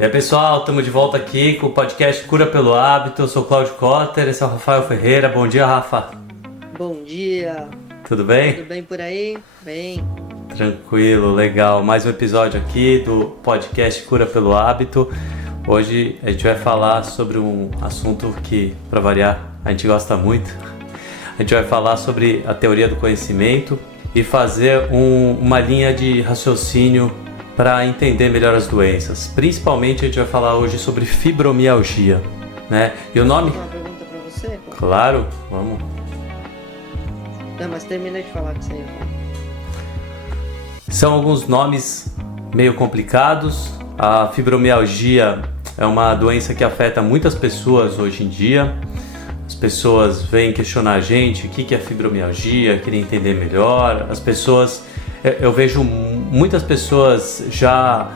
E aí pessoal, estamos de volta aqui com o podcast Cura pelo Hábito. Eu sou o Cláudio Cotter, esse é o Rafael Ferreira. Bom dia, Rafa. Bom dia. Tudo bem? Tudo bem por aí? Bem. Tranquilo, legal. Mais um episódio aqui do podcast Cura pelo Hábito. Hoje a gente vai falar sobre um assunto que, para variar, a gente gosta muito. A gente vai falar sobre a teoria do conhecimento e fazer uma linha de raciocínio para entender melhor as doenças. Principalmente a gente vai falar hoje sobre fibromialgia, né? E o nome? Uma pergunta para você? Claro, vamos. Não, mas termina de falar que você ia falar. São alguns nomes meio complicados. A fibromialgia é uma doença que afeta muitas pessoas hoje em dia. As pessoas vêm questionar a gente o que é fibromialgia, querem entender melhor. Eu vejo muitas pessoas já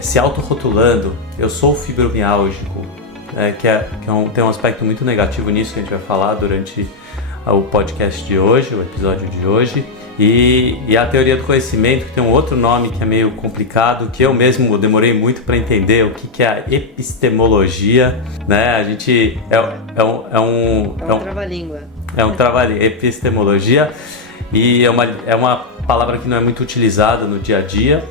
se autorrotulando. Eu sou fibromiálgico, tem um aspecto muito negativo nisso que a gente vai falar durante o podcast de hoje, o episódio de hoje. E a teoria do conhecimento, que tem um outro nome que é meio complicado, que eu mesmo demorei muito para entender o que é a epistemologia, né? A gente é um trava-língua. É um trava-língua, epistemologia, e é uma palavra que não é muito utilizada no dia a dia,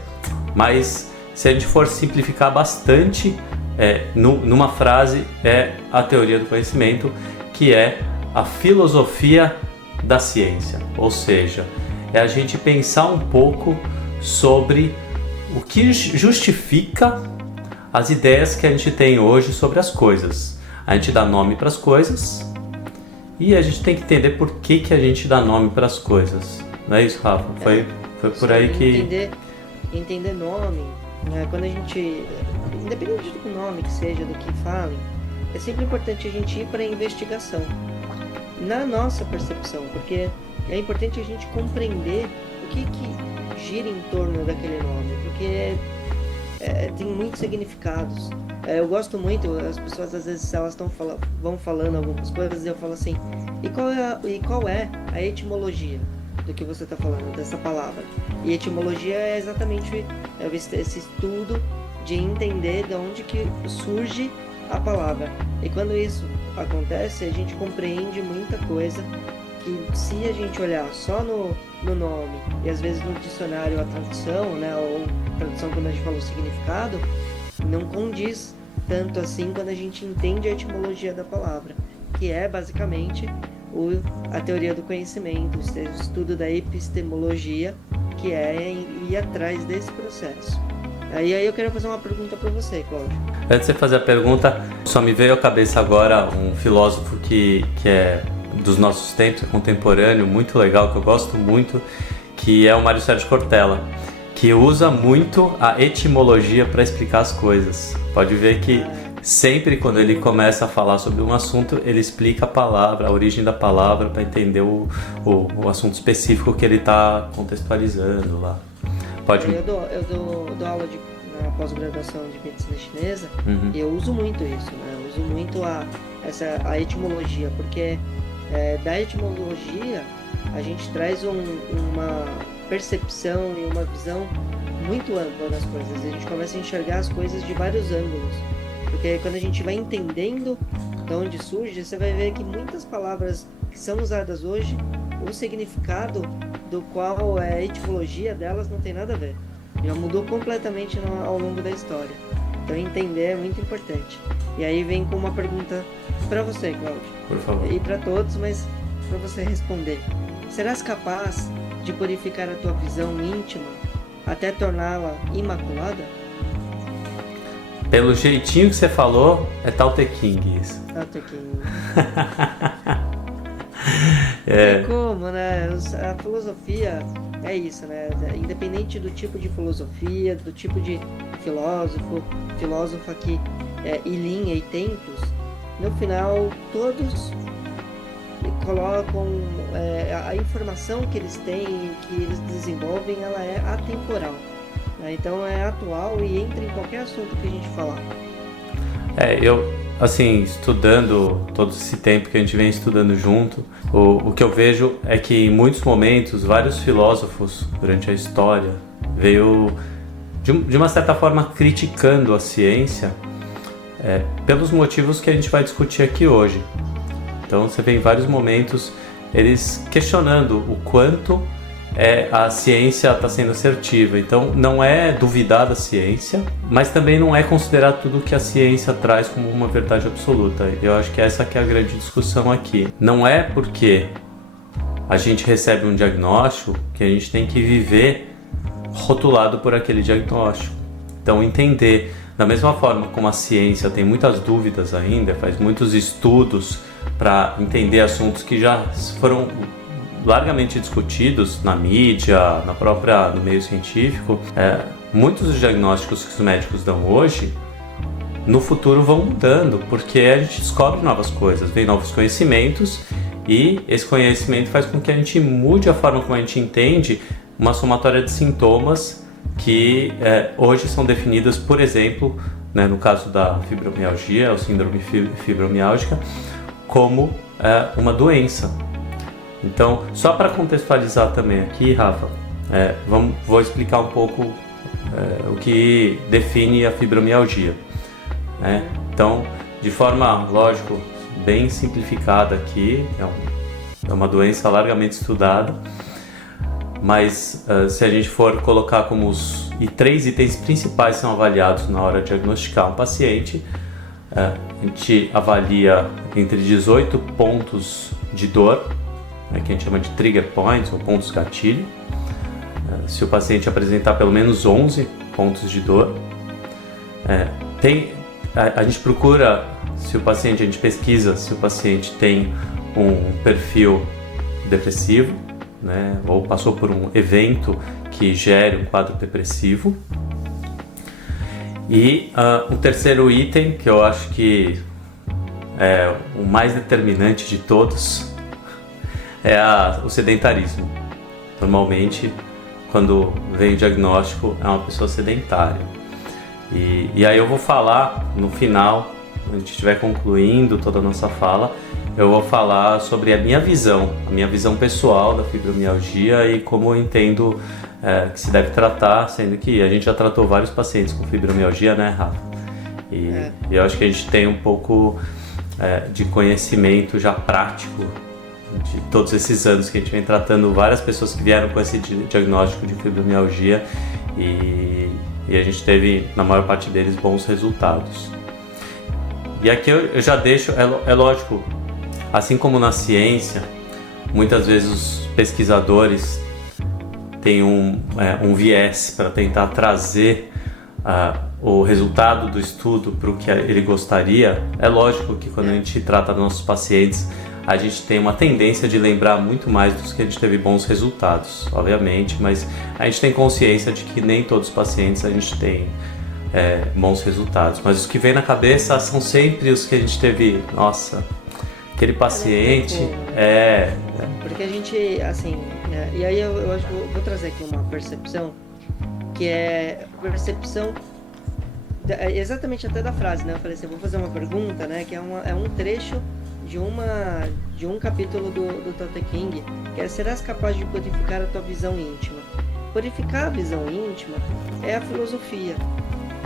mas se a gente for simplificar bastante, numa frase, é a teoria do conhecimento, que é a filosofia da ciência, ou seja, é a gente pensar um pouco sobre o que justifica as ideias que a gente tem hoje sobre as coisas. A gente dá nome para as coisas e a gente tem que entender por que a gente dá nome para as coisas. Não é isso, Rafa? Foi por aí que... Entender nome, né? Quando a gente... Independente do nome que seja, do que falem, é sempre importante a gente ir para a investigação. Na nossa percepção, porque é importante a gente compreender o que gira em torno daquele nome, porque tem muitos significados. Eu gosto muito, as pessoas às vezes elas vão falando algumas coisas e eu falo assim, e qual é a etimologia do que você está falando, dessa palavra? E etimologia é exatamente esse estudo de entender de onde que surge a palavra. E quando isso acontece, a gente compreende muita coisa que, se a gente olhar só no nome e às vezes no dicionário a tradução, né, ou tradução quando a gente fala o significado, não condiz tanto assim quando a gente entende a etimologia da palavra, que é basicamente a teoria do conhecimento, o estudo da epistemologia, que é ir atrás desse processo. Aí eu quero fazer uma pergunta para você, Cláudio. Antes de você fazer a pergunta, só me veio à cabeça agora um filósofo que é dos nossos tempos, é contemporâneo, muito legal, que eu gosto muito, que é o Mário Sérgio Cortella, que usa muito a etimologia para explicar as coisas. Pode ver que sempre quando ele começa a falar sobre um assunto, ele explica a palavra, a origem da palavra, para entender o assunto específico que ele está contextualizando lá. Eu dou aula na pós-graduação de medicina chinesa, e eu uso muito isso, né? Eu uso muito a etimologia, porque da etimologia a gente traz uma percepção e uma visão muito ampla das coisas. A gente começa a enxergar as coisas de vários ângulos, porque quando a gente vai entendendo de onde surge, você vai ver que muitas palavras que são usadas hoje, o significado do qual a etimologia delas não tem nada a ver. Já mudou completamente ao longo da história. Então entender é muito importante. E aí vem com uma pergunta para você, Cláudio. Por favor. E para todos, mas para você responder. Serás capaz de purificar a tua visão íntima até torná-la imaculada? Pelo jeitinho que você falou, é Tao Te Ching isso. Tao Te Ching. Como, né? A filosofia é isso, né? Independente do tipo de filosofia, do tipo de filósofo aqui, e linha e tempos, no final todos colocam a informação que eles têm, que eles desenvolvem, ela é atemporal, né? Então é atual e entra em qualquer assunto que a gente falar. Eu, assim, estudando todo esse tempo que a gente vem estudando junto, o que eu vejo é que em muitos momentos vários filósofos durante a história veio de uma certa forma, criticando a ciência pelos motivos que a gente vai discutir aqui hoje. Então você vê em vários momentos eles questionando o quanto a ciência está sendo assertiva. Então não é duvidar da ciência, mas também não é considerar tudo que a ciência traz como uma verdade absoluta. Eu acho que essa que é a grande discussão aqui. Não é porque a gente recebe um diagnóstico que a gente tem que viver rotulado por aquele diagnóstico. Então entender, da mesma forma como a ciência tem muitas dúvidas ainda, faz muitos estudos para entender assuntos que já foram largamente discutidos na mídia, no meio científico, muitos dos diagnósticos que os médicos dão hoje, no futuro vão mudando, porque a gente descobre novas coisas, vem novos conhecimentos, e esse conhecimento faz com que a gente mude a forma como a gente entende uma somatória de sintomas que hoje são definidas, por exemplo, né, no caso da fibromialgia, ou síndrome fibromialgica, como uma doença. Então, só para contextualizar também aqui, Rafa, vou explicar um pouco o que define a fibromialgia, né? Então, de forma, lógico, bem simplificada aqui, é uma doença largamente estudada, mas se a gente for colocar como os 3 itens principais são avaliados na hora de diagnosticar um paciente, a gente avalia entre 18 pontos de dor, que a gente chama de trigger points ou pontos gatilho. Se o paciente apresentar pelo menos 11 pontos de dor, a gente procura, a gente pesquisa se o paciente tem um perfil depressivo, né, ou passou por um evento que gere um quadro depressivo. E o terceiro item, que eu acho que é o mais determinante de todos, o sedentarismo. Normalmente, quando vem o diagnóstico, é uma pessoa sedentária. E aí eu vou falar no final, quando a gente estiver concluindo toda a nossa fala, eu vou falar sobre a minha visão pessoal da fibromialgia e como eu entendo que se deve tratar, sendo que a gente já tratou vários pacientes com fibromialgia, né, Rafa? E eu acho que a gente tem um pouco de conhecimento já prático de todos esses anos que a gente vem tratando várias pessoas que vieram com esse diagnóstico de fibromialgia e a gente teve, na maior parte deles, bons resultados. E aqui eu já deixo, é lógico, assim como na ciência, muitas vezes os pesquisadores têm um viés para tentar trazer o resultado do estudo para o que ele gostaria. É lógico que quando a gente trata nossos pacientes, a gente tem uma tendência de lembrar muito mais dos que a gente teve bons resultados, obviamente, mas a gente tem consciência de que nem todos os pacientes a gente tem bons resultados, mas os que vem na cabeça são sempre os que a gente teve, nossa, aquele paciente porque a gente, assim, e aí eu acho que vou trazer aqui uma percepção, que é percepção exatamente até da frase, né? Eu falei assim, eu vou fazer uma pergunta, né? Que é um trecho de um capítulo do Tao Te Ching, que é: serás capaz de purificar a tua visão íntima? Purificar a visão íntima é a filosofia,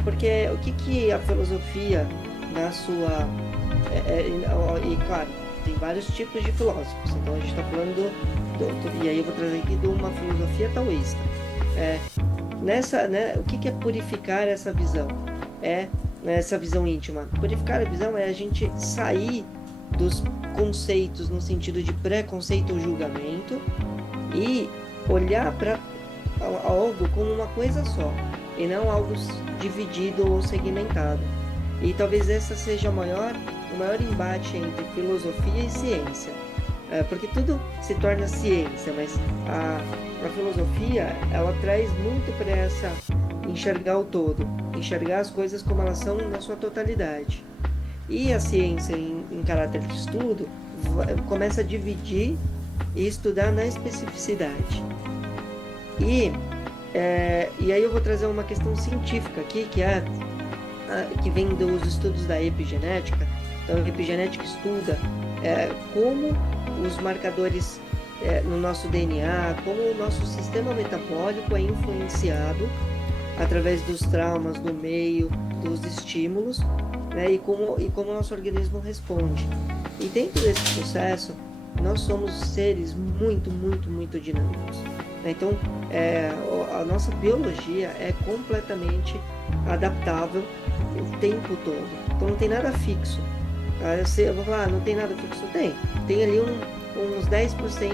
porque o que a filosofia na sua e claro, tem vários tipos de filósofos, então a gente está falando e aí eu vou trazer aqui de uma filosofia taoísta. O que é purificar essa visão? Essa visão íntima. Purificar a visão é a gente sair dos conceitos no sentido de preconceito ou julgamento e olhar para algo como uma coisa só e não algo dividido ou segmentado. E talvez essa seja o maior embate entre filosofia e ciência, porque tudo se torna ciência, mas a filosofia ela traz muito para essa enxergar o todo, enxergar as coisas como elas são na sua totalidade. E a ciência, em caráter de estudo, começa a dividir e estudar na especificidade. E aí eu vou trazer uma questão científica aqui, que vem dos estudos da epigenética. Então, a epigenética estuda como os marcadores no nosso DNA, como o nosso sistema metabólico é influenciado através dos traumas, do meio, dos estímulos, né? E como o nosso organismo responde. E dentro desse processo, nós somos seres muito, muito, muito dinâmicos. Então, a nossa biologia é completamente adaptável o tempo todo. Então, não tem nada fixo. Eu vou falar, não tem nada fixo? Tem ali uns 10%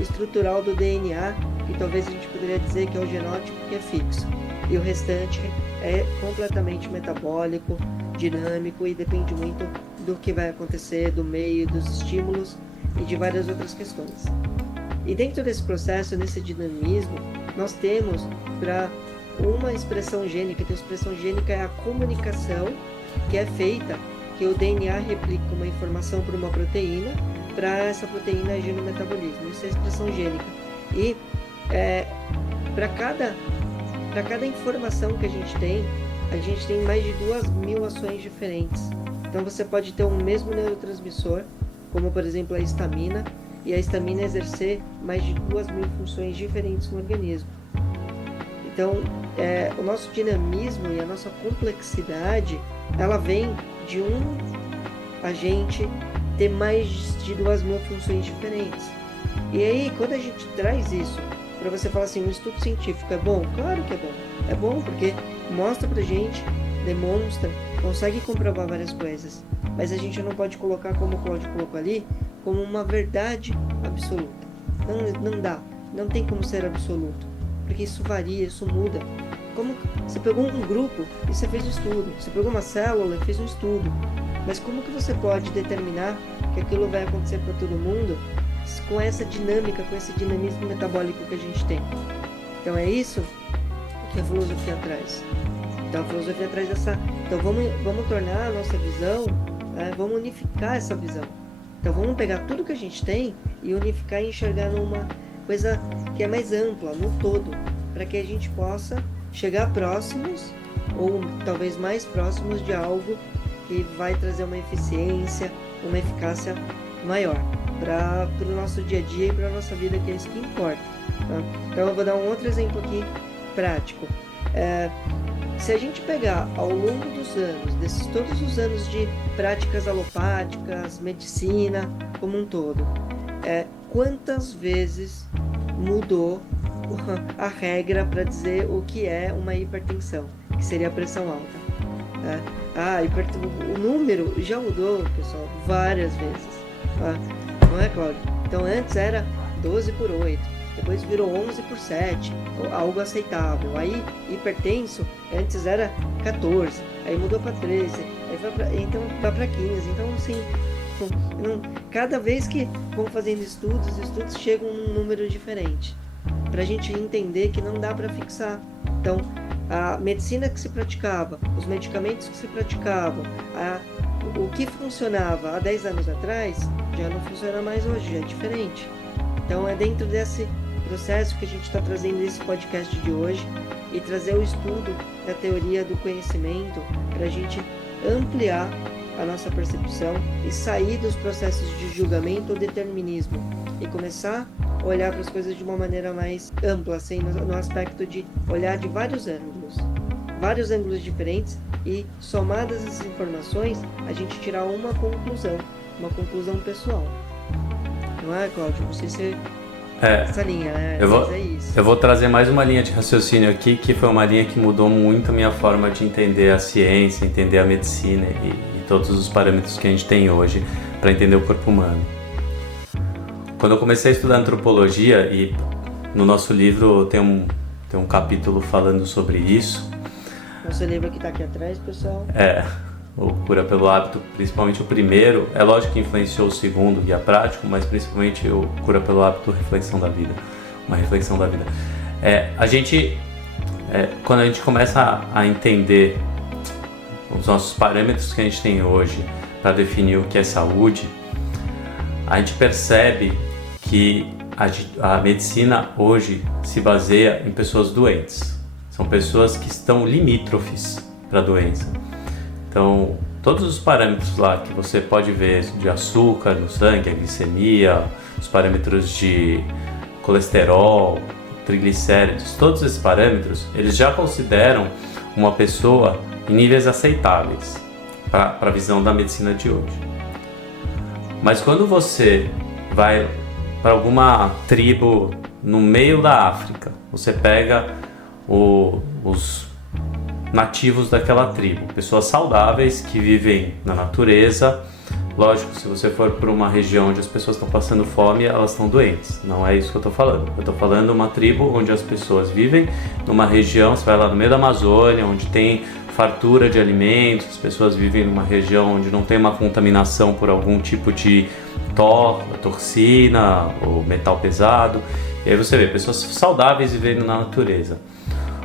estrutural do DNA, que talvez a gente poderia dizer que é o genótipo, que é fixo. E o restante é completamente metabólico, dinâmico e depende muito do que vai acontecer, do meio, dos estímulos e de várias outras questões. E dentro desse processo, nesse dinamismo, nós temos para uma expressão gênica. Então, a expressão gênica é a comunicação que é feita, que o DNA replica uma informação para uma proteína, para essa proteína agir no metabolismo. Isso é a expressão gênica. E para cada informação que a gente tem mais de 2.000 ações diferentes. Então, você pode ter um mesmo neurotransmissor, como por exemplo a histamina, e a histamina exercer mais de 2.000 funções diferentes no organismo. Então, o nosso dinamismo e a nossa complexidade, ela vem de um agente ter mais de 2.000 funções diferentes. E aí, quando a gente traz isso para você falar assim, um estudo científico é bom? Claro que é bom. É bom porque mostra pra gente, demonstra, consegue comprovar várias coisas. Mas a gente não pode colocar, como o Cláudio colocou ali, como uma verdade absoluta. Não dá. Não tem como ser absoluto. Porque isso varia, isso muda. Como você pegou um grupo e você fez um estudo. Você pegou uma célula e fez um estudo. Mas como que você pode determinar que aquilo vai acontecer para todo mundo com essa dinâmica, com esse dinamismo metabólico que a gente tem? Então é isso que a filosofia traz. Então a filosofia traz essa... Então vamos tornar a nossa visão, vamos unificar essa visão. Então vamos pegar tudo que a gente tem e unificar e enxergar numa coisa que é mais ampla, no todo, para que a gente possa chegar próximos, ou talvez mais próximos de algo que vai trazer uma eficiência, uma eficácia maior para o nosso dia a dia e para a nossa vida, que é isso que importa. Tá? Então eu vou dar um outro exemplo aqui prático. Se a gente pegar ao longo dos anos, desses todos os anos de práticas alopáticas, medicina como um todo, quantas vezes mudou a regra para dizer o que é uma hipertensão, que seria a pressão alta? O número já mudou, pessoal, várias vezes. Não é, Cláudio? Então antes era 12/8, depois virou 11/7, algo aceitável. Aí hipertenso antes era 14, aí mudou para 13, aí vai para 15. Então assim, cada vez que vão fazendo estudos, os estudos chegam num número diferente, para a gente entender que não dá para fixar. Então a medicina que se praticava, os medicamentos que se praticavam, o que funcionava há 10 anos atrás já não funciona mais hoje, já é diferente. Então é dentro desse processo que a gente está trazendo esse podcast de hoje e trazer o estudo da teoria do conhecimento para a gente ampliar a nossa percepção e sair dos processos de julgamento ou determinismo e começar a olhar para as coisas de uma maneira mais ampla, assim, no aspecto de olhar de vários ângulos diferentes, e somadas essas informações a gente tirar uma conclusão pessoal. Não é, Cláudio? Não sei se essa linha, né? Eu vou trazer mais uma linha de raciocínio aqui, que foi uma linha que mudou muito a minha forma de entender a ciência, entender a medicina e todos os parâmetros que a gente tem hoje para entender o corpo humano. Quando eu comecei a estudar antropologia, e no nosso livro tem um capítulo falando sobre isso. Nosso livro que está aqui atrás, pessoal. O Cura pelo Hábito, principalmente o primeiro, é lógico que influenciou o segundo, Guia Prático, mas principalmente o Cura pelo Hábito, Reflexão da Vida. Uma reflexão da vida. Quando a gente começa a entender os nossos parâmetros que a gente tem hoje para definir o que é saúde, a gente percebe que a medicina hoje se baseia em pessoas doentes. São pessoas que estão limítrofes para a doença. Então, todos os parâmetros lá que você pode ver de açúcar no sangue, a glicemia, os parâmetros de colesterol, triglicéridos, todos esses parâmetros, eles já consideram uma pessoa em níveis aceitáveis para a visão da medicina de hoje. Mas quando você vai para alguma tribo no meio da África, você pega os nativos daquela tribo, pessoas saudáveis que vivem na natureza. Lógico, se você for para uma região onde as pessoas estão passando fome, elas estão doentes. Não é isso que eu estou falando. Eu estou falando de uma tribo onde as pessoas vivem numa região, você vai lá no meio da Amazônia, onde tem fartura de alimentos, as pessoas vivem numa região onde não tem uma contaminação por algum tipo de toxina ou metal pesado. E aí você vê pessoas saudáveis vivendo na natureza.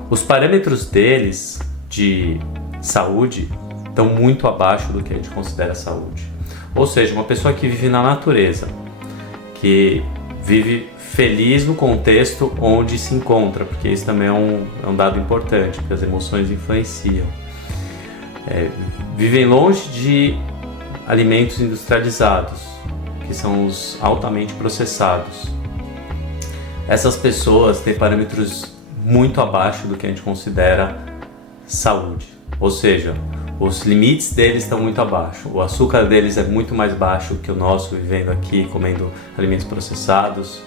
Os parâmetros deles de saúde estão muito abaixo do que a gente considera saúde. Ou seja, uma pessoa que vive na natureza, que vive feliz no contexto onde se encontra, porque isso também é um dado importante, porque as emoções influenciam. Vivem longe de alimentos industrializados, que são os altamente processados. Essas pessoas têm parâmetros muito abaixo do que a gente considera saúde, ou seja, os limites deles estão muito abaixo, o açúcar deles é muito mais baixo que o nosso, vivendo aqui, comendo alimentos processados,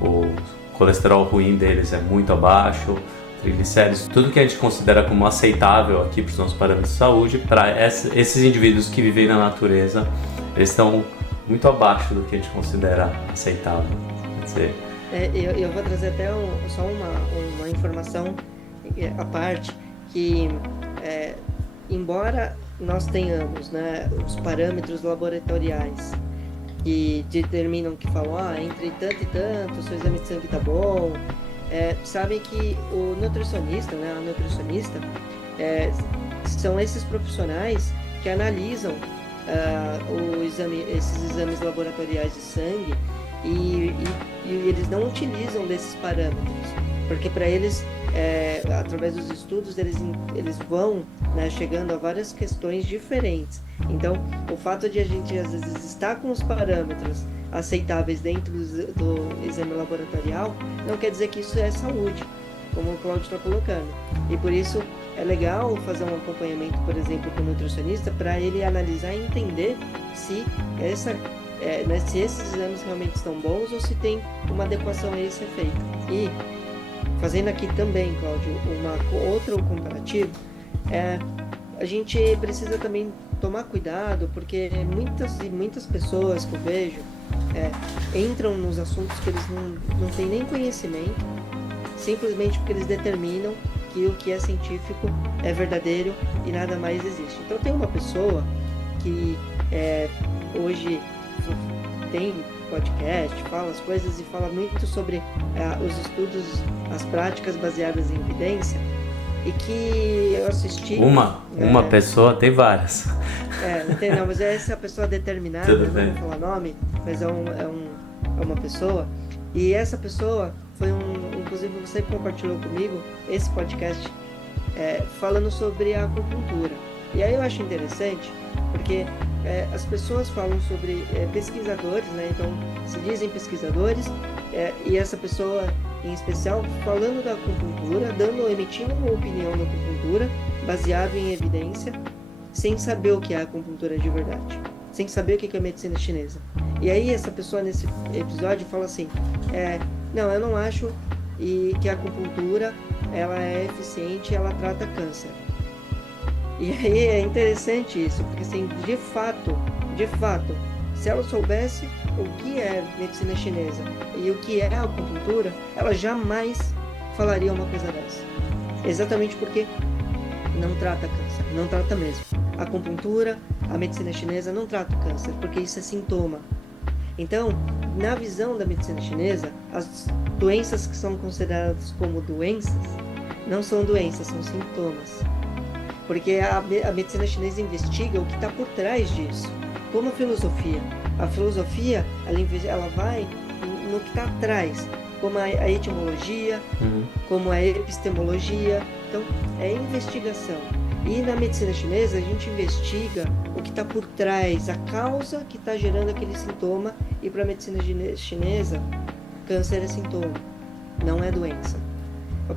o colesterol ruim deles é muito abaixo, triglicéridos, tudo que a gente considera como aceitável aqui para os nossos parâmetros de saúde, para esses indivíduos que vivem na natureza, eles estão muito abaixo do que a gente considera aceitável. Quer dizer, eu vou trazer até só uma informação à parte, que embora nós tenhamos, né, os parâmetros laboratoriais que determinam, que falam, entre tanto e tanto, o seu exame de sangue está bom, sabem que o nutricionista, né, a nutricionista, são esses profissionais que analisam esses exames laboratoriais de sangue e eles não utilizam desses parâmetros, porque para eles, através dos estudos, eles vão, né, chegando a várias questões diferentes. Então, o fato de a gente às vezes estar com os parâmetros aceitáveis dentro do exame laboratorial não quer dizer que isso é saúde, como o Cláudio está colocando. E por isso é legal fazer um acompanhamento, por exemplo, com o nutricionista, para ele analisar e entender se se esses exames realmente estão bons ou se tem uma adequação a esse efeito. E fazendo aqui também, Cláudio, outro comparativo, a gente precisa também tomar cuidado, porque muitas pessoas que eu vejo entram nos assuntos que eles não têm nem conhecimento, simplesmente porque eles determinam que o que é científico é verdadeiro e nada mais existe. Então tem uma pessoa que hoje tem podcast, fala as coisas e fala muito sobre os estudos, as práticas baseadas em evidência, e que eu assisti... Uma pessoa, tem várias. Não, mas essa pessoa determinada, eu não vou falar nome, mas é uma pessoa, e essa pessoa foi inclusive você compartilhou comigo esse podcast falando sobre a acupuntura. E aí eu acho interessante, porque as pessoas falam sobre pesquisadores, né? Então se dizem pesquisadores, e essa pessoa em especial falando da acupuntura, emitindo uma opinião da acupuntura baseado em evidência, sem saber o que é a acupuntura de verdade, sem saber o que é a medicina chinesa. E aí essa pessoa nesse episódio fala assim, não, eu não acho que a acupuntura ela é eficiente, ela trata câncer. E aí é interessante isso, porque assim, de fato, se ela soubesse o que é medicina chinesa e o que é a acupuntura, ela jamais falaria uma coisa dessa. Exatamente porque não trata câncer, não trata mesmo. A acupuntura, a medicina chinesa não trata o câncer, porque isso é sintoma. Então, na visão da medicina chinesa, as doenças que são consideradas como doenças não são doenças, são sintomas. Porque a medicina chinesa investiga o que está por trás disso, como a filosofia. A filosofia, ela vai no que está atrás, como a etimologia, como a epistemologia. Então, é investigação. E na medicina chinesa, a gente investiga o que está por trás, a causa que está gerando aquele sintoma. E para a medicina chinesa, câncer é sintoma. não é doença.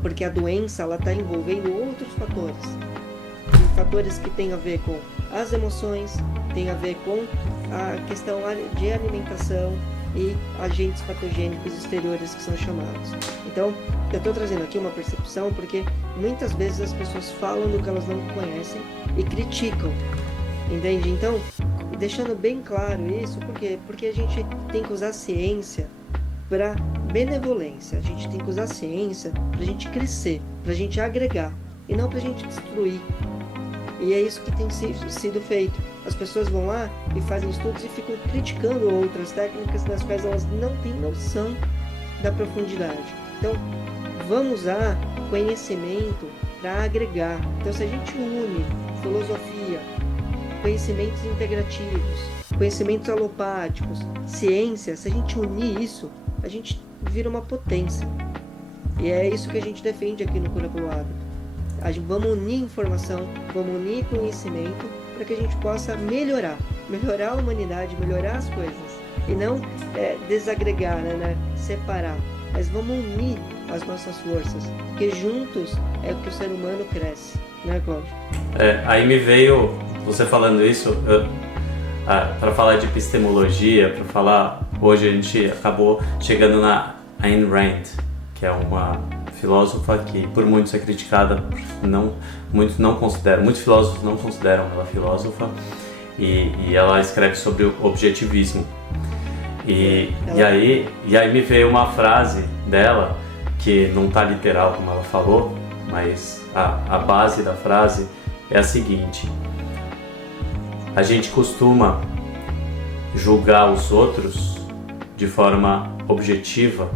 Porque a doença ela está envolvendo outros fatores que têm a ver com as emoções, tem a ver com a questão de alimentação e agentes patogênicos exteriores que são chamados. Então, eu estou trazendo aqui uma percepção porque muitas vezes as pessoas falam do que elas não conhecem e criticam, entende? Então, deixando bem claro isso, por quê? Porque a gente tem que usar a ciência para benevolência, a gente tem que usar a ciência para a gente crescer, para a gente agregar e não para a gente destruir. E é isso que tem sido feito. As pessoas vão lá e fazem estudos e ficam criticando outras técnicas das quais elas não têm noção da profundidade. Então, vamos usar conhecimento para agregar. Então, se a gente une filosofia, conhecimentos integrativos, conhecimentos alopáticos, ciência, se a gente unir isso, a gente vira uma potência. E é isso que a gente defende aqui no Cura pelo Hábito. Vamos unir informação, vamos unir conhecimento para que a gente possa melhorar a humanidade, melhorar as coisas. E não desagregar, né, separar. Mas vamos unir as nossas forças, porque juntos é que o ser humano cresce, né, Cláudio? Aí me veio, você falando isso, para falar de epistemologia, para falar, hoje a gente acabou chegando na Ayn Rand, que é uma filósofa que por muitos é criticada, muitos filósofos não consideram ela filósofa, e ela escreve sobre o objetivismo. E aí me veio uma frase dela, que não está literal como ela falou, mas a base da frase é a seguinte: a gente costuma julgar os outros de forma objetiva,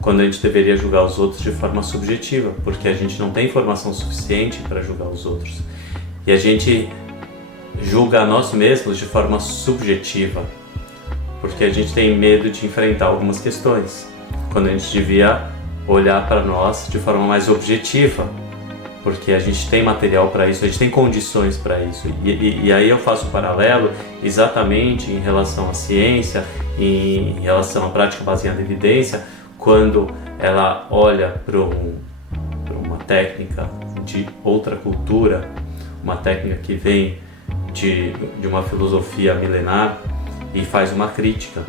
quando a gente deveria julgar os outros de forma subjetiva, porque a gente não tem informação suficiente para julgar os outros. E a gente julga a nós mesmos de forma subjetiva, porque a gente tem medo de enfrentar algumas questões, quando a gente devia olhar para nós de forma mais objetiva, porque a gente tem material para isso, a gente tem condições para isso. E aí eu faço um paralelo exatamente em relação à ciência, em relação à prática baseada em evidência, quando ela olha para uma técnica de outra cultura, uma técnica que vem de uma filosofia milenar e faz uma crítica,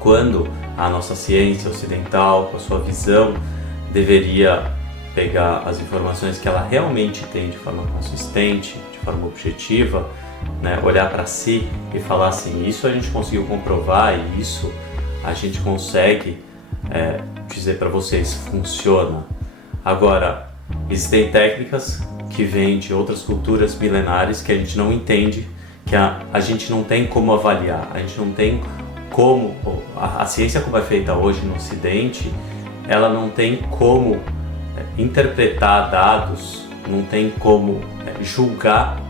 quando a nossa ciência ocidental, com a sua visão, deveria pegar as informações que ela realmente tem de forma consistente, de forma objetiva, né? Olhar para si e falar assim: isso a gente conseguiu comprovar e isso a gente consegue dizer para vocês, funciona. Agora, existem técnicas que vêm de outras culturas milenares que a gente não entende, que a gente não tem como avaliar, a gente não tem como, a ciência como é feita hoje no Ocidente, ela não tem como interpretar dados, não tem como julgar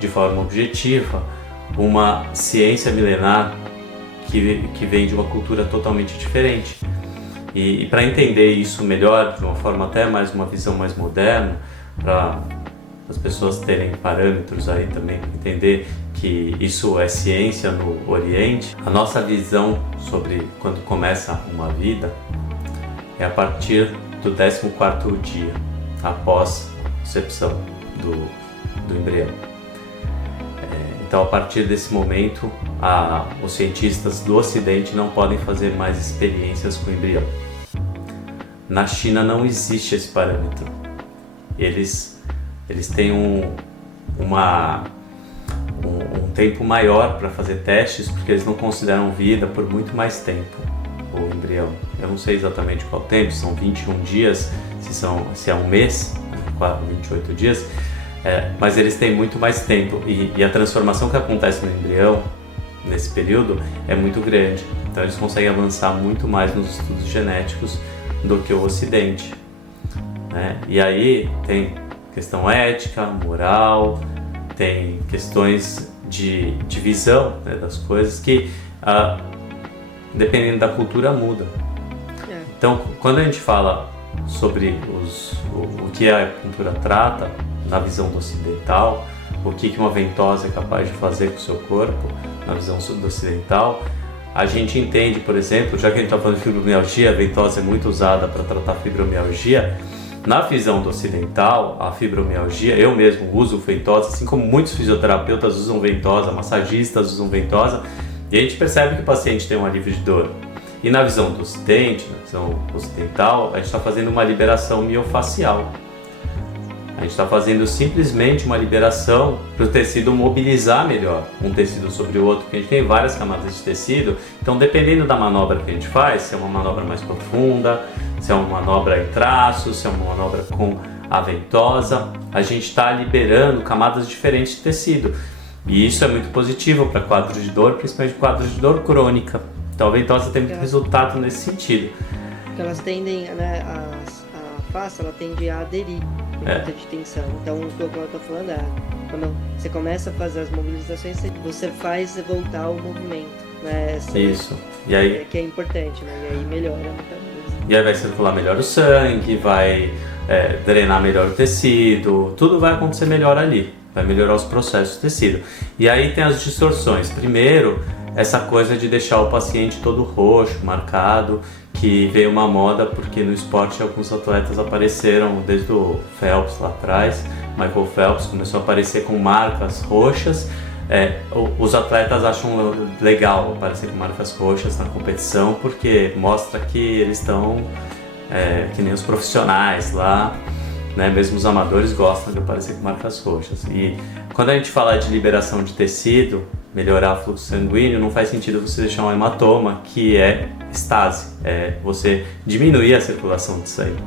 de forma objetiva uma ciência milenar que vem de uma cultura totalmente diferente. E para entender isso melhor, de uma forma até uma visão mais moderna, para as pessoas terem parâmetros aí também, entender que isso é ciência no Oriente, a nossa visão sobre quando começa uma vida é a partir do 14º dia, após a concepção do embrião. Então, a partir desse momento, os cientistas do Ocidente não podem fazer mais experiências com o embrião. Na China não existe esse parâmetro. Eles têm um tempo maior para fazer testes, porque eles não consideram vida por muito mais tempo, o embrião. Eu não sei exatamente qual tempo, são 21 dias, se é um mês, 28 dias, mas eles têm muito mais tempo e a transformação que acontece no embrião nesse período é muito grande. Então eles conseguem avançar muito mais nos estudos genéticos do que o Ocidente, né? E aí tem questão ética, moral, tem questões de visão, né, das coisas que, dependendo da cultura, muda. Então, quando a gente fala sobre o que a cultura trata, na visão do ocidental, o que uma ventosa é capaz de fazer com o seu corpo, na visão do ocidental, a gente entende, por exemplo, já que a gente está falando de fibromialgia, a ventosa é muito usada para tratar fibromialgia. Na visão do ocidental, a fibromialgia, eu mesmo uso ventosa, assim como muitos fisioterapeutas usam ventosa, massagistas usam ventosa, e a gente percebe que o paciente tem um alívio de dor. E na visão do ocidente, na visão ocidental, a gente está fazendo uma liberação miofacial. A gente está fazendo simplesmente uma liberação para o tecido mobilizar melhor um tecido sobre o outro, porque a gente tem várias camadas de tecido. Então, dependendo da manobra que a gente faz, se é uma manobra mais profunda, se é uma manobra em traços, se é uma manobra com a ventosa, a gente está liberando camadas diferentes de tecido. E isso é muito positivo para quadros de dor, principalmente quadros de dor crônica. Então, a ventosa tem muito resultado nesse sentido. Porque elas tendem, né, a face, ela tende a aderir por conta de tensão. Então, o que eu estou falando é, quando você começa a fazer as mobilizações, você faz voltar o movimento, né? Isso. E aí, que é importante, né? E aí melhora muita coisa. E aí vai circular melhor o sangue, vai drenar melhor o tecido, tudo vai acontecer melhor ali, vai melhorar os processos do tecido. E aí tem as distorções. Primeiro, essa coisa de deixar o paciente todo roxo, marcado, que veio uma moda porque no esporte alguns atletas apareceram, desde o Phelps lá atrás, Michael Phelps começou a aparecer com marcas roxas. Os atletas acham legal aparecer com marcas roxas na competição porque mostra que eles estão que nem os profissionais lá, né? Mesmo os amadores gostam de aparecer com marcas roxas. E quando a gente fala de liberação de tecido, melhorar o fluxo sanguíneo, não faz sentido você deixar um hematoma, que é estase, você diminuir a circulação de sangue,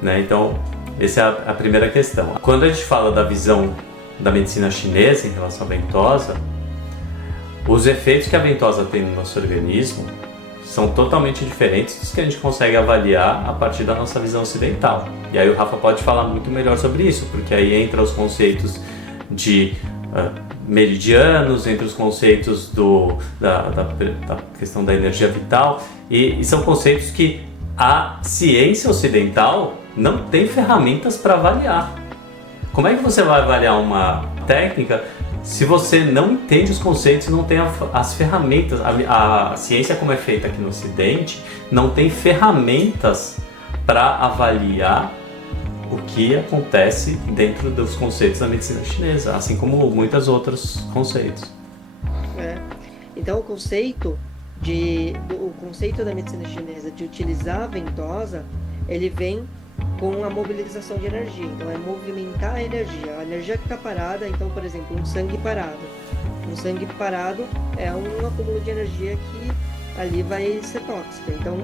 né? Então, essa é a primeira questão. Quando a gente fala da visão da medicina chinesa em relação à ventosa, os efeitos que a ventosa tem no nosso organismo são totalmente diferentes dos que a gente consegue avaliar a partir da nossa visão ocidental. E aí o Rafa pode falar muito melhor sobre isso, porque aí entra os conceitos de meridianos, entre os conceitos da questão da energia vital, e são conceitos que a ciência ocidental não tem ferramentas para avaliar. Como é que você vai avaliar uma técnica se você não entende os conceitos e não tem as ferramentas? A ciência, como é feita aqui no Ocidente, não tem ferramentas para avaliar o que acontece dentro dos conceitos da medicina chinesa, assim como muitos outros conceitos. Então o conceito da medicina chinesa de utilizar a ventosa, ele vem com a mobilização de energia. Então é movimentar a energia que está parada. Então, por exemplo, um sangue parado é um acúmulo de energia que ali vai ser tóxica. Então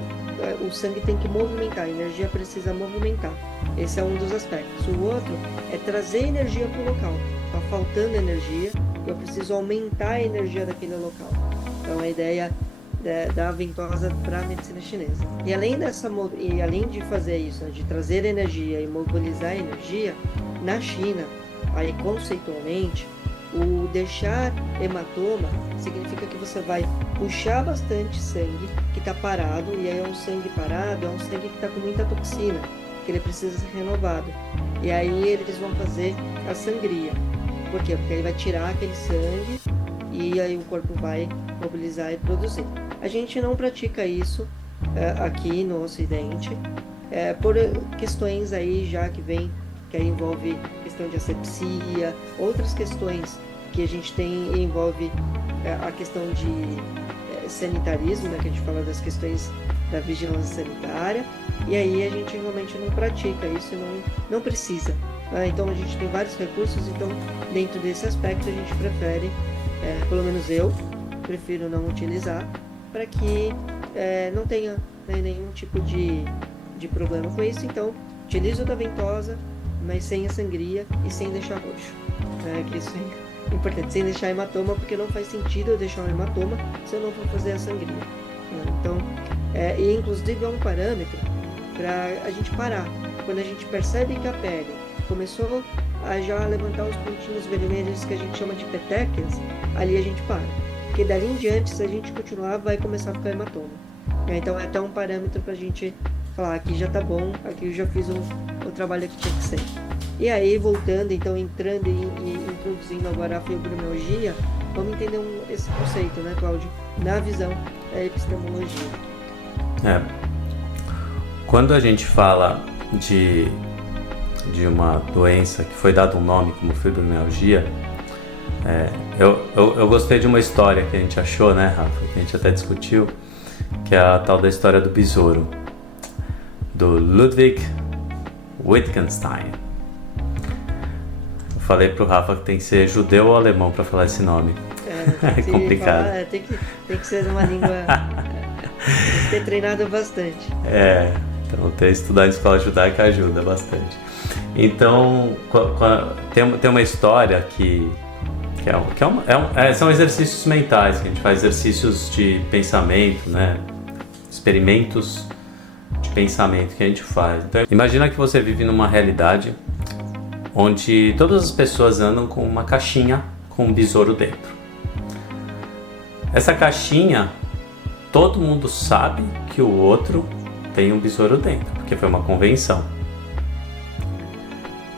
o sangue tem que movimentar, a energia precisa movimentar. Esse é um dos aspectos. O outro é trazer energia para o local. Está faltando energia, eu preciso aumentar a energia daquele local. Então a ideia da ventosa para a medicina chinesa. E além de fazer isso, né, de trazer energia e mobilizar energia, na China, aí conceitualmente, o deixar hematoma significa que você vai puxar bastante sangue que está parado, e aí um sangue parado é um sangue que está com muita toxina, que ele precisa ser renovado. E aí eles vão fazer a sangria. Por quê? Porque aí vai tirar aquele sangue e aí o corpo vai mobilizar e produzir. A gente não pratica isso aqui no Ocidente, por questões aí já que aí envolve questão de asepsia, outras questões que a gente tem envolve a questão de sanitarismo, né, que a gente fala das questões da vigilância sanitária, e aí a gente realmente não pratica isso, não precisa. Então a gente tem vários recursos, então dentro desse aspecto a gente prefere, pelo menos eu prefiro não utilizar, para que não tenha nenhum tipo de problema com isso. Então utilizo da ventosa, mas sem a sangria e sem deixar roxo, que isso é importante, sem deixar hematoma, porque não faz sentido eu deixar um hematoma se eu não for fazer a sangria. Então, e inclusive é um parâmetro para a gente parar. Quando a gente percebe que a pele começou a já levantar os pontinhos vermelhos que a gente chama de petequias, ali a gente para. Porque dali em diante, se a gente continuar, vai começar a ficar hematoma. Então é até um parâmetro para a gente falar, aqui já tá bom, aqui eu já fiz o trabalho que tinha que ser. E aí, voltando, então entrando e introduzindo agora a fibromialgia, vamos entender esse conceito, né, Cláudio? Na visão epistemologia. Quando a gente fala de uma doença que foi dado um nome como fibromialgia, eu gostei de uma história que a gente achou, né, Rafa, que a gente até discutiu, que é a tal da história do besouro, do Ludwig Wittgenstein. Eu falei pro Rafa que tem que ser judeu ou alemão para falar esse nome. É complicado. Falar, tem que ser uma língua. Tem que ter treinado bastante. Então estudar em escola judaica ajuda bastante. Então, tem uma história são exercícios mentais, que a gente faz exercícios de pensamento, né? Experimentos de pensamento que a gente faz. Então, imagina que você vive numa realidade onde todas as pessoas andam com uma caixinha com um besouro dentro. Essa caixinha, todo mundo sabe que o outro tem um besouro dentro, porque foi uma convenção.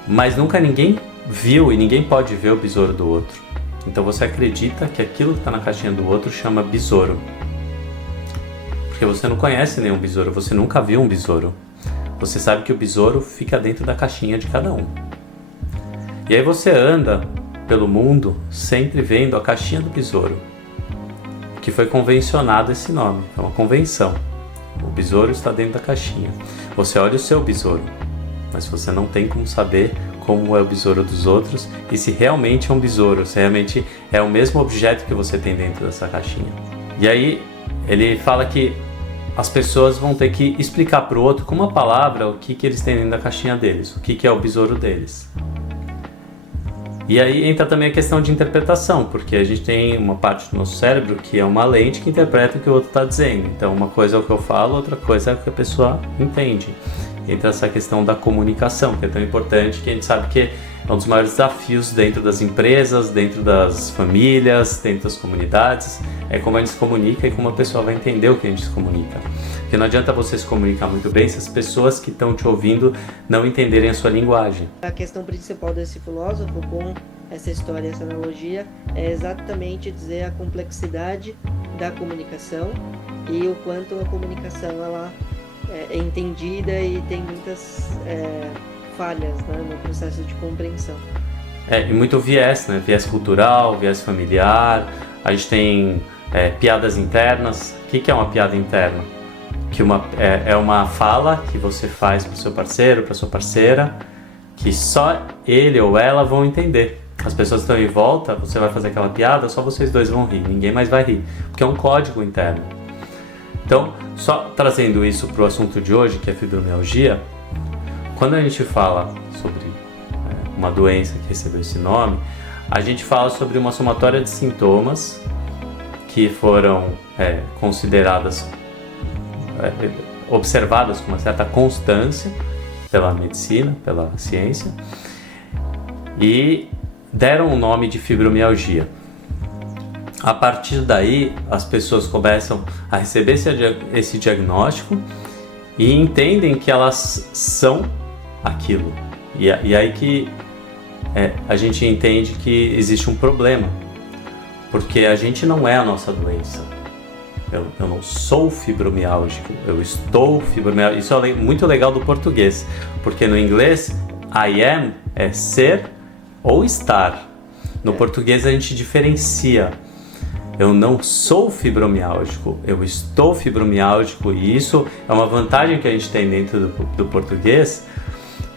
Mas nunca ninguém viu e ninguém pode ver o besouro do outro. Então você acredita que aquilo que está na caixinha do outro chama besouro. Porque você não conhece nenhum besouro, você nunca viu um besouro. Você sabe que o besouro fica dentro da caixinha de cada um. E aí você anda pelo mundo sempre vendo a caixinha do besouro, que foi convencionado esse nome, é uma convenção. O besouro está dentro da caixinha. Você olha o seu besouro, mas você não tem como saber como é o besouro dos outros e se realmente é um besouro, se realmente é o mesmo objeto que você tem dentro dessa caixinha. E aí ele fala que as pessoas vão ter que explicar para o outro com uma palavra o que eles têm dentro da caixinha deles, o que é o besouro deles. E aí entra também a questão de interpretação, porque a gente tem uma parte do nosso cérebro que é uma lente que interpreta o que o outro está dizendo. Então uma coisa é o que eu falo, outra coisa é o que a pessoa entende. Entra essa questão da comunicação, que é tão importante, que a gente sabe que é um dos maiores desafios dentro das empresas, dentro das famílias, dentro das comunidades, é como a gente se comunica e como a pessoa vai entender o que a gente se comunica. Porque não adianta você se comunicar muito bem se as pessoas que estão te ouvindo não entenderem a sua linguagem. A questão principal desse filósofo, com essa história, essa analogia, é exatamente dizer a complexidade da comunicação e o quanto a comunicação ela é entendida e tem muitas falhas, né, no processo de compreensão. E muito viés, né? Viés cultural, viés familiar, a gente tem piadas internas. O que é uma piada interna? Que é uma fala que você faz para o seu parceiro, para sua parceira, que só ele ou ela vão entender. As pessoas que estão em volta, você vai fazer aquela piada, só vocês dois vão rir, ninguém mais vai rir, porque é um código interno. Então, só trazendo isso para o assunto de hoje, que é a fibromialgia, quando a gente fala sobre uma doença que recebeu esse nome, a gente fala sobre uma somatória de sintomas que foram consideradas, observadas com uma certa constância pela medicina, pela ciência, e deram o nome de fibromialgia. A partir daí, as pessoas começam a receber esse diagnóstico e entendem que elas são aquilo. E aí que a gente entende que existe um problema, porque a gente não é a nossa doença. Eu não sou fibromiálgico, eu estou fibromiálgico. Isso é muito legal do português, porque no inglês, I am é ser ou estar. No português a gente diferencia. Eu não sou fibromiálgico, eu estou fibromiálgico, e isso é uma vantagem que a gente tem dentro do português,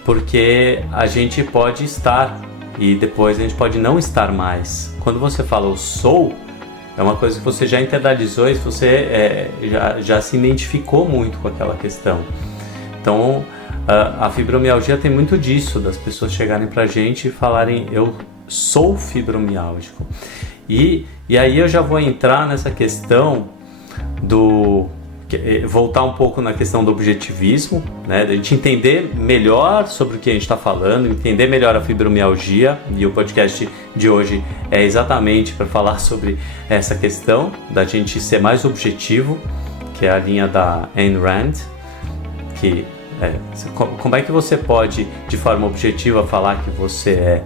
porque a gente pode estar e depois a gente pode não estar mais. Quando você fala eu sou, é uma coisa que você já internalizou e você já se identificou muito com aquela questão. Então a fibromialgia tem muito disso, das pessoas chegarem pra gente e falarem eu sou fibromiálgico. E aí eu já vou entrar nessa questão voltar um pouco na questão do objetivismo, né? Da gente entender melhor sobre o que a gente está falando, entender melhor a fibromialgia, e o podcast de hoje é exatamente para falar sobre essa questão, da gente ser mais objetivo, que é a linha da Ayn Rand, que como é que você pode, de forma objetiva, falar que você é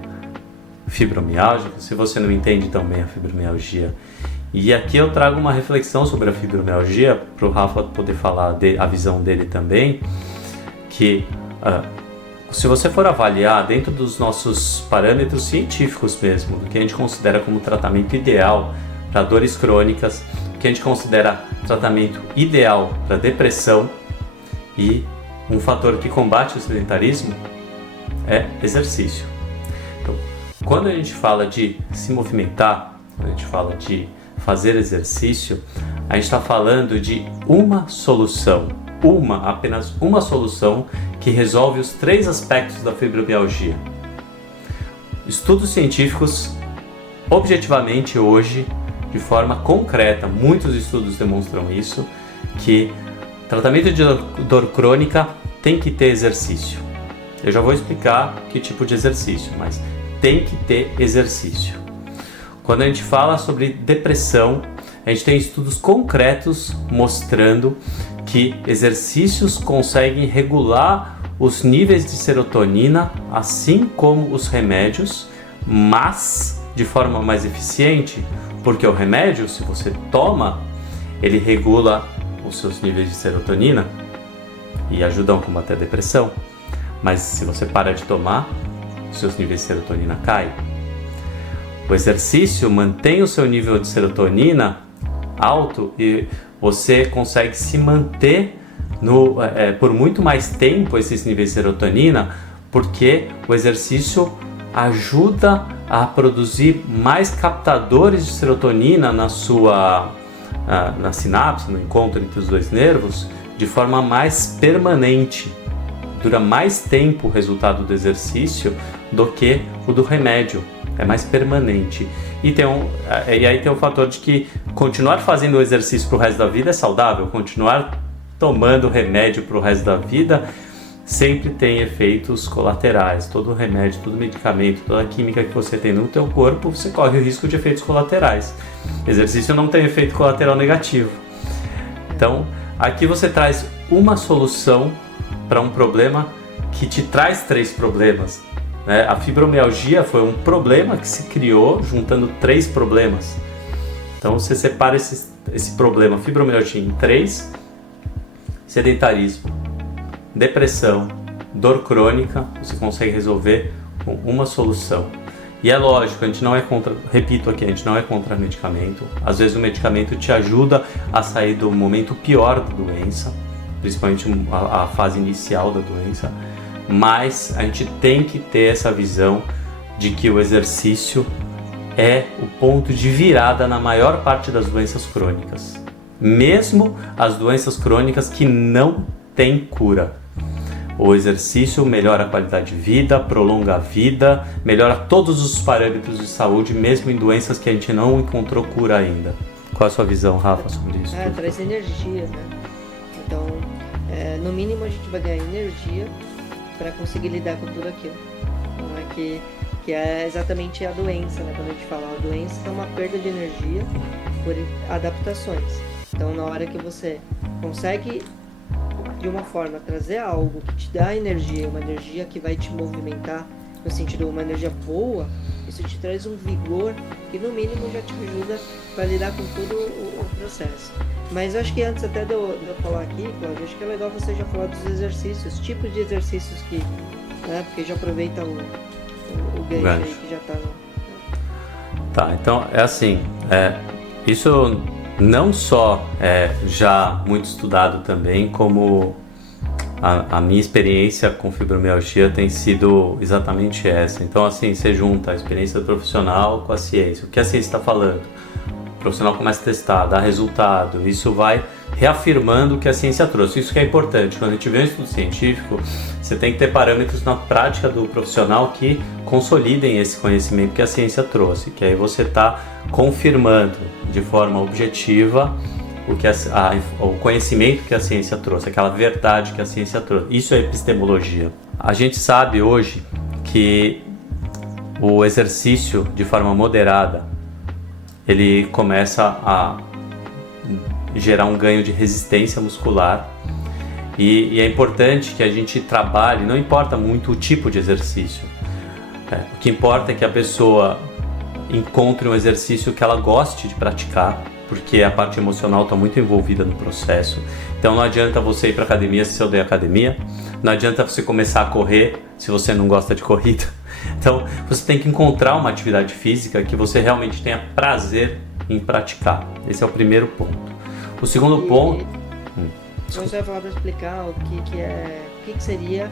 fibromialgia, se você não entende tão bem a fibromialgia. E aqui eu trago uma reflexão sobre a fibromialgia, para o Rafa poder falar a visão dele também, que se você for avaliar dentro dos nossos parâmetros científicos mesmo, do que a gente considera como tratamento ideal para dores crônicas, o que a gente considera tratamento ideal para depressão, e um fator que combate o sedentarismo é exercício. Então, quando a gente fala de se movimentar, quando a gente fala de fazer exercício, a gente está falando de uma solução, apenas uma solução que resolve os 3 aspectos da fibromialgia. Estudos científicos, objetivamente hoje, de forma concreta, muitos estudos demonstram isso, que tratamento de dor crônica tem que ter exercício. Eu já vou explicar que tipo de exercício, mas tem que ter exercício. Quando a gente fala sobre depressão, a gente tem estudos concretos mostrando que exercícios conseguem regular os níveis de serotonina, assim como os remédios, mas de forma mais eficiente, porque o remédio, se você toma, ele regula os seus níveis de serotonina e ajuda a combater a depressão, mas se você para de tomar, os seus níveis de serotonina caem. O exercício mantém o seu nível de serotonina alto e você consegue se manter por muito mais tempo esses níveis de serotonina, porque o exercício ajuda a produzir mais captadores de serotonina na sinapse, no encontro entre os 2 nervos, de forma mais permanente. Dura mais tempo o resultado do exercício do que o do remédio. É mais permanente. E aí tem o fator de que continuar fazendo o exercício para o resto da vida é saudável, continuar tomando remédio para o resto da vida sempre tem efeitos colaterais. Todo remédio, todo medicamento, toda química que você tem no teu corpo, você corre o risco de efeitos colaterais. Exercício não tem efeito colateral negativo. Então, aqui você traz uma solução para um problema que te traz 3 problemas. A fibromialgia foi um problema que se criou juntando 3 problemas. Então você separa esse problema, fibromialgia, em 3: sedentarismo, depressão, dor crônica. Você consegue resolver com uma solução. E é lógico, a gente não é contra, repito aqui, a gente não é contra medicamento. Às vezes o medicamento te ajuda a sair do momento pior da doença, principalmente a fase inicial da doença. Mas a gente tem que ter essa visão de que o exercício é o ponto de virada na maior parte das doenças crônicas, mesmo as doenças crônicas que não têm cura. O exercício melhora a qualidade de vida, prolonga a vida, melhora todos os parâmetros de saúde, mesmo em doenças que a gente não encontrou cura ainda. Qual é a sua visão, Rafa, sobre isso? Traz energia, né? Então, no mínimo a gente vai ganhar energia para conseguir lidar com tudo aquilo. Não é que é exatamente a doença, né? Quando a gente fala a doença, é uma perda de energia por adaptações. Então, na hora que você consegue, de uma forma, trazer algo que te dá energia, uma energia que vai te movimentar, no sentido, uma energia boa, isso te traz um vigor que, no mínimo, já te ajuda para lidar com todo o processo. Mas eu acho que antes até de eu falar aqui, Cláudio, acho que é legal você já falar dos exercícios, tipos de exercícios que, né, porque já aproveita o gancho aí que já tá no... Tá, então é assim, isso não só é já muito estudado também, como a minha experiência com fibromialgia tem sido exatamente essa. Então assim, você junta a experiência do profissional com a ciência. O que a ciência está falando? O profissional começa a testar, dá resultado, isso vai reafirmando o que a ciência trouxe. Isso que é importante, quando a gente vê um estudo científico, você tem que ter parâmetros na prática do profissional que consolidem esse conhecimento que a ciência trouxe, que aí você está confirmando de forma objetiva o conhecimento que a ciência trouxe, aquela verdade que a ciência trouxe. Isso é epistemologia. A gente sabe hoje que o exercício de forma moderada, ele começa a gerar um ganho de resistência muscular e é importante que a gente trabalhe, não importa muito o tipo de exercício, o que importa é que a pessoa encontre um exercício que ela goste de praticar, porque a parte emocional está muito envolvida no processo. Então não adianta você ir para academia se você odeia academia, não adianta você começar a correr se você não gosta de corrida. Então você tem que encontrar uma atividade física que você realmente tenha prazer em praticar. Esse é o primeiro ponto. O segundo ponto... Você vai falar para explicar o que seria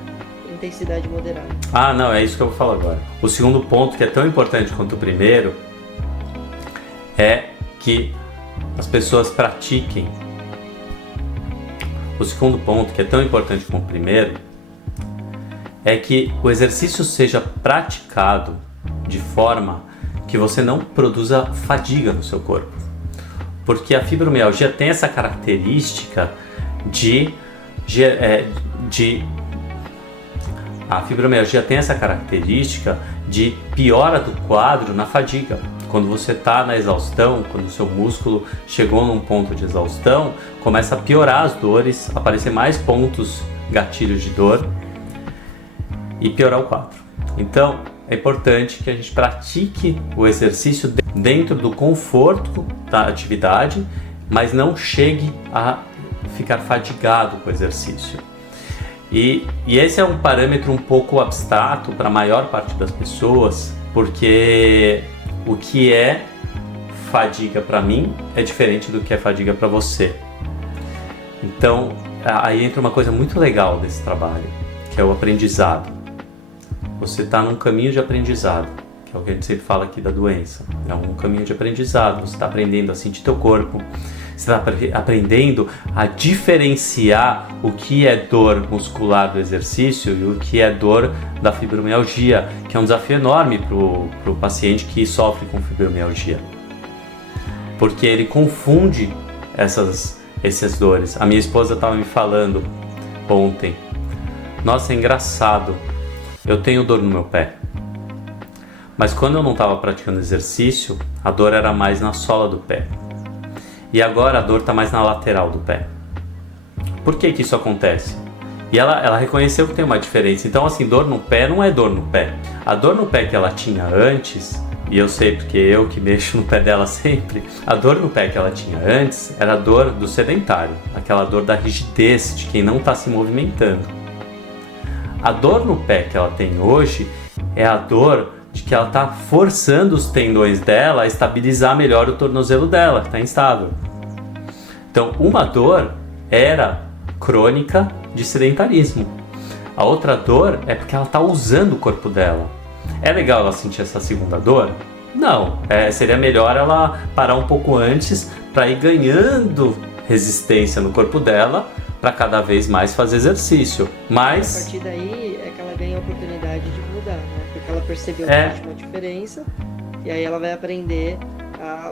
intensidade moderada. Não, é isso que eu vou falar agora. O segundo ponto, que é tão importante quanto o primeiro, é que as pessoas pratiquem. O segundo ponto, que é tão importante como o primeiro, é que o exercício seja praticado de forma que você não produza fadiga no seu corpo. Porque a fibromialgia tem essa característica a fibromialgia tem essa característica de piora do quadro na fadiga. Quando você está na exaustão, quando o seu músculo chegou num ponto de exaustão, começa a piorar as dores, aparecer mais pontos gatilhos de dor e piorar o quadro. Então é importante que a gente pratique o exercício dentro do conforto da atividade, mas não chegue a ficar fadigado com o exercício. E esse é um parâmetro um pouco abstrato para a maior parte das pessoas, porque o que é fadiga para mim é diferente do que é fadiga para você. Então, aí entra uma coisa muito legal desse trabalho, que é o aprendizado. Você está num caminho de aprendizado, que é o que a gente sempre fala aqui da doença. É um caminho de aprendizado, você está aprendendo a sentir teu corpo, você está aprendendo a diferenciar o que é dor muscular do exercício e o que é dor da fibromialgia, que é um desafio enorme para o paciente que sofre com fibromialgia. Porque ele confunde essas dores. A minha esposa estava me falando ontem, nossa, é engraçado, eu tenho dor no meu pé. Mas quando eu não estava praticando exercício, a dor era mais na sola do pé. E agora a dor está mais na lateral do pé. Por que isso acontece? E ela reconheceu que tem uma diferença. Então, assim, dor no pé não é dor no pé. A dor no pé que ela tinha antes, e eu sei porque eu que mexo no pé dela sempre, a dor no pé que ela tinha antes era a dor do sedentário, aquela dor da rigidez, de quem não está se movimentando. A dor no pé que ela tem hoje é a dor de que ela está forçando os tendões dela a estabilizar melhor o tornozelo dela, que está instável. Então, uma dor era crônica de sedentarismo. A outra dor é porque ela está usando o corpo dela. É legal ela sentir essa segunda dor? Não. Seria melhor ela parar um pouco antes para ir ganhando resistência no corpo dela para cada vez mais fazer exercício. Mas... a partir daí é que ela ganha a oportunidade de mudar, né? Porque ela percebeu que existe uma diferença e aí ela vai aprender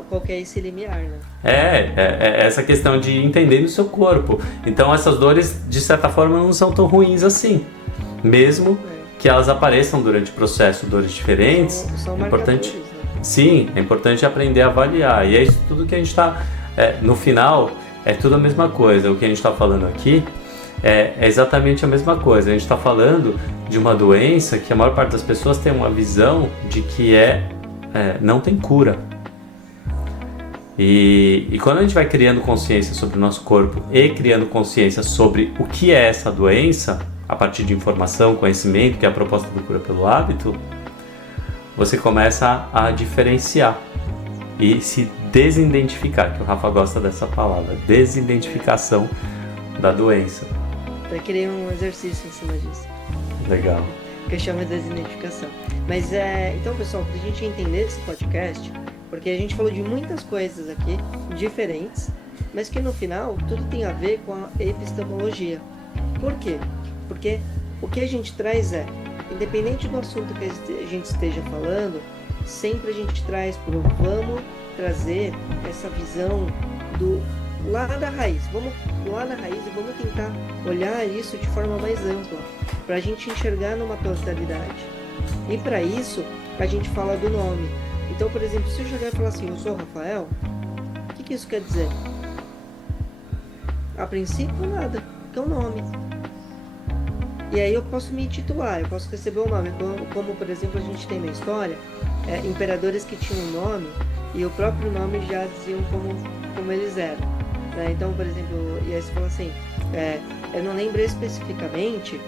qual que é esse limiar, né? É essa questão de entender no seu corpo. Então essas dores, de certa forma, não são tão ruins assim. Mesmo que elas apareçam durante o processo, dores diferentes, são é importante. Né? Sim, é importante aprender a avaliar. E é isso tudo que a gente está... no final, é tudo a mesma coisa. O que a gente está falando aqui é exatamente a mesma coisa. A gente está falando de uma doença que a maior parte das pessoas tem uma visão de que não tem cura. E quando a gente vai criando consciência sobre o nosso corpo e criando consciência sobre o que é essa doença, a partir de informação, conhecimento, que é a proposta do Cura pelo Hábito, você começa a diferenciar e se desidentificar, que o Rafa gosta dessa palavra, desidentificação da doença. Até criei um exercício em cima disso. Legal. Que chama de desidentificação. Mas então, pessoal, pra gente entender esse podcast, porque a gente falou de muitas coisas aqui, diferentes, mas que no final tudo tem a ver com a epistemologia. Por quê? Porque o que a gente traz independente do assunto que a gente esteja falando, sempre a gente vamos trazer essa visão lá da raiz. Vamos lá na raiz e vamos tentar olhar isso de forma mais ampla, para a gente enxergar numa totalidade. E para isso, a gente fala do nome. Então, por exemplo, se eu chegar e falar assim, eu sou Rafael, o que isso quer dizer? A princípio, nada, que é um nome. E aí eu posso me intitular, eu posso receber um nome, como por exemplo a gente tem na história imperadores que tinham um nome e o próprio nome já diziam como eles eram, né? Então, por exemplo, e aí você fala assim, eu não lembro especificamente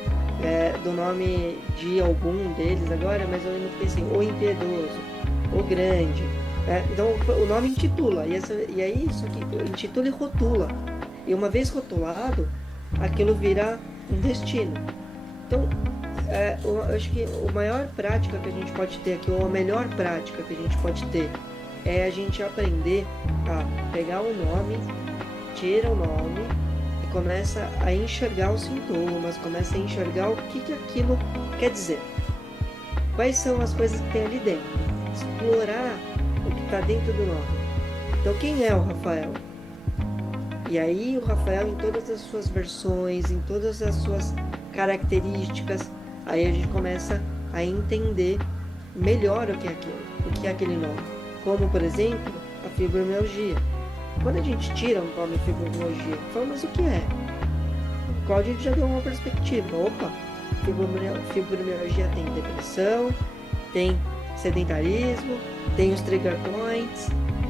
do nome de algum deles agora, mas eu lembro que tem assim, o impiedoso, o grande, então o nome intitula, e aí isso aqui intitula e rotula, e uma vez rotulado, aquilo vira um destino. Então, eu acho que a maior prática que a gente pode ter aqui, ou a melhor prática que a gente pode ter, é a gente aprender a pegar o nome, tira o nome e começa a enxergar os sintomas, começa a enxergar o que aquilo quer dizer. Quais são as coisas que tem ali dentro? Explorar o que está dentro do nome. Então, quem é o Rafael? E aí o Rafael, em todas as suas versões, em todas as suas características, aí a gente começa a entender melhor o que é aquele nome. Como, por exemplo, a fibromialgia. Quando a gente tira o nome fibromialgia, fala, mas o que é? O Cláudio já deu uma perspectiva. Opa, fibromialgia tem depressão, tem sedentarismo, tem os trigger points,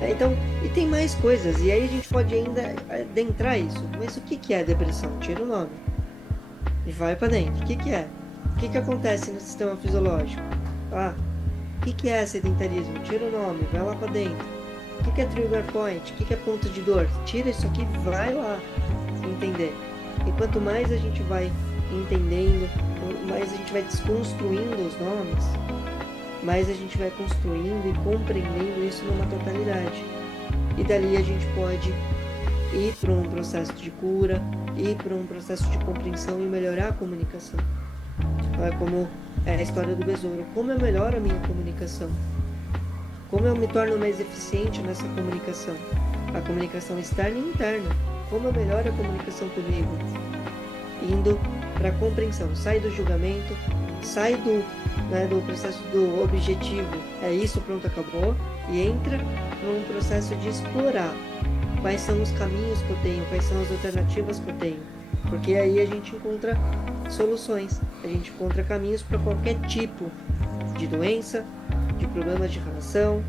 então, e tem mais coisas, e aí a gente pode ainda adentrar isso. Mas o que é depressão? Tira o nome e vai para dentro. O que é? O que acontece no sistema fisiológico? O que é sedentarismo? Tira o nome, vai lá para dentro. O que é trigger point? O que é ponto de dor? Tira isso aqui, vai lá entender. E quanto mais a gente vai entendendo, mais a gente vai desconstruindo os nomes, mais a gente vai construindo e compreendendo isso numa totalidade. E dali a gente pode ir para um processo de cura, ir para um processo de compreensão e melhorar a comunicação. Como é a história do besouro. Como eu melhoro a minha comunicação? Como eu me torno mais eficiente nessa comunicação? A comunicação externa e interna. Como eu melhoro a comunicação comigo? Indo para a compreensão. Sai do julgamento, sai do processo do objetivo, é isso, pronto, acabou, e entra num processo de explorar quais são os caminhos que eu tenho, quais são as alternativas que eu tenho, porque aí a gente encontra soluções, a gente encontra caminhos para qualquer tipo de doença, de problemas de relação,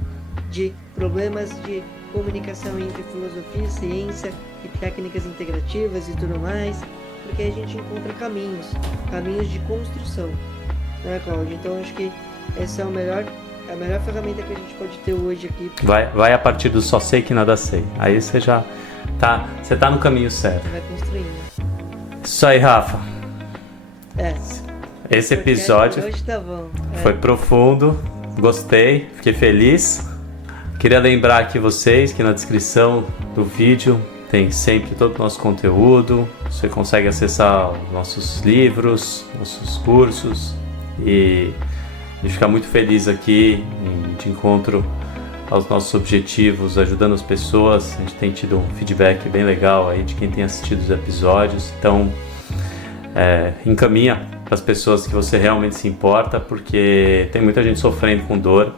de problemas de comunicação entre filosofia, ciência e técnicas integrativas e tudo mais, porque a gente encontra caminhos de construção, né, Cláudio? Então acho que essa é a melhor ferramenta que a gente pode ter hoje aqui. Vai a partir do só sei que nada sei. Aí você já tá no caminho certo. Vai construindo. Isso aí, Rafa. Esse episódio hoje tá bom. Foi profundo, gostei, fiquei feliz. Queria lembrar aqui vocês que na descrição do vídeo tem sempre todo o nosso conteúdo. Você consegue acessar os nossos livros, nossos cursos, e a gente fica muito feliz aqui de encontro aos nossos objetivos, ajudando as pessoas. A gente tem tido um feedback bem legal aí de quem tem assistido os episódios. Então, encaminha para as pessoas que você realmente se importa, porque tem muita gente sofrendo com dor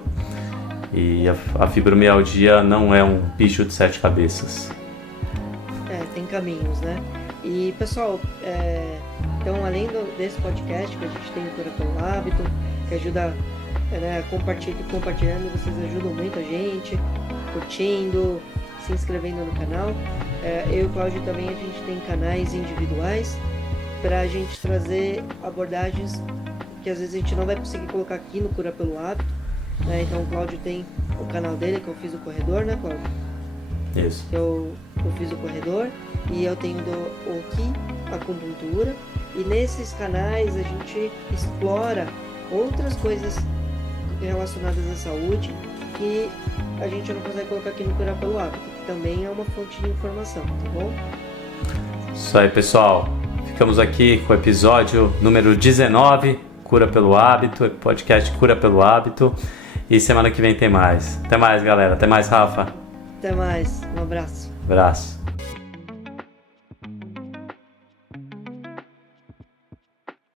e a fibromialgia não é um bicho de 7 cabeças. Tem caminhos, né? E pessoal, então além desse podcast que a gente tem o Cura pelo Hábito, que ajuda compartilhando, vocês ajudam muito a gente, curtindo, se inscrevendo no canal. Eu e o Cláudio também, a gente tem canais individuais para a gente trazer abordagens que às vezes a gente não vai conseguir colocar aqui no Cura pelo Hábito, né? Então o Cláudio tem o canal dele, que eu fiz o corredor, né, Cláudio? Isso. Eu fiz o corredor e eu tenho do Oki, acupuntura, e nesses canais a gente explora outras coisas relacionadas à saúde que a gente não consegue colocar aqui no Cura pelo Hábito, que também é uma fonte de informação, tá bom? Isso aí, pessoal. Ficamos aqui com o episódio número 19, Cura pelo Hábito, podcast Cura pelo Hábito, e semana que vem tem mais. Até mais, galera. Até mais, Rafa. Até mais. Um abraço. Abraço.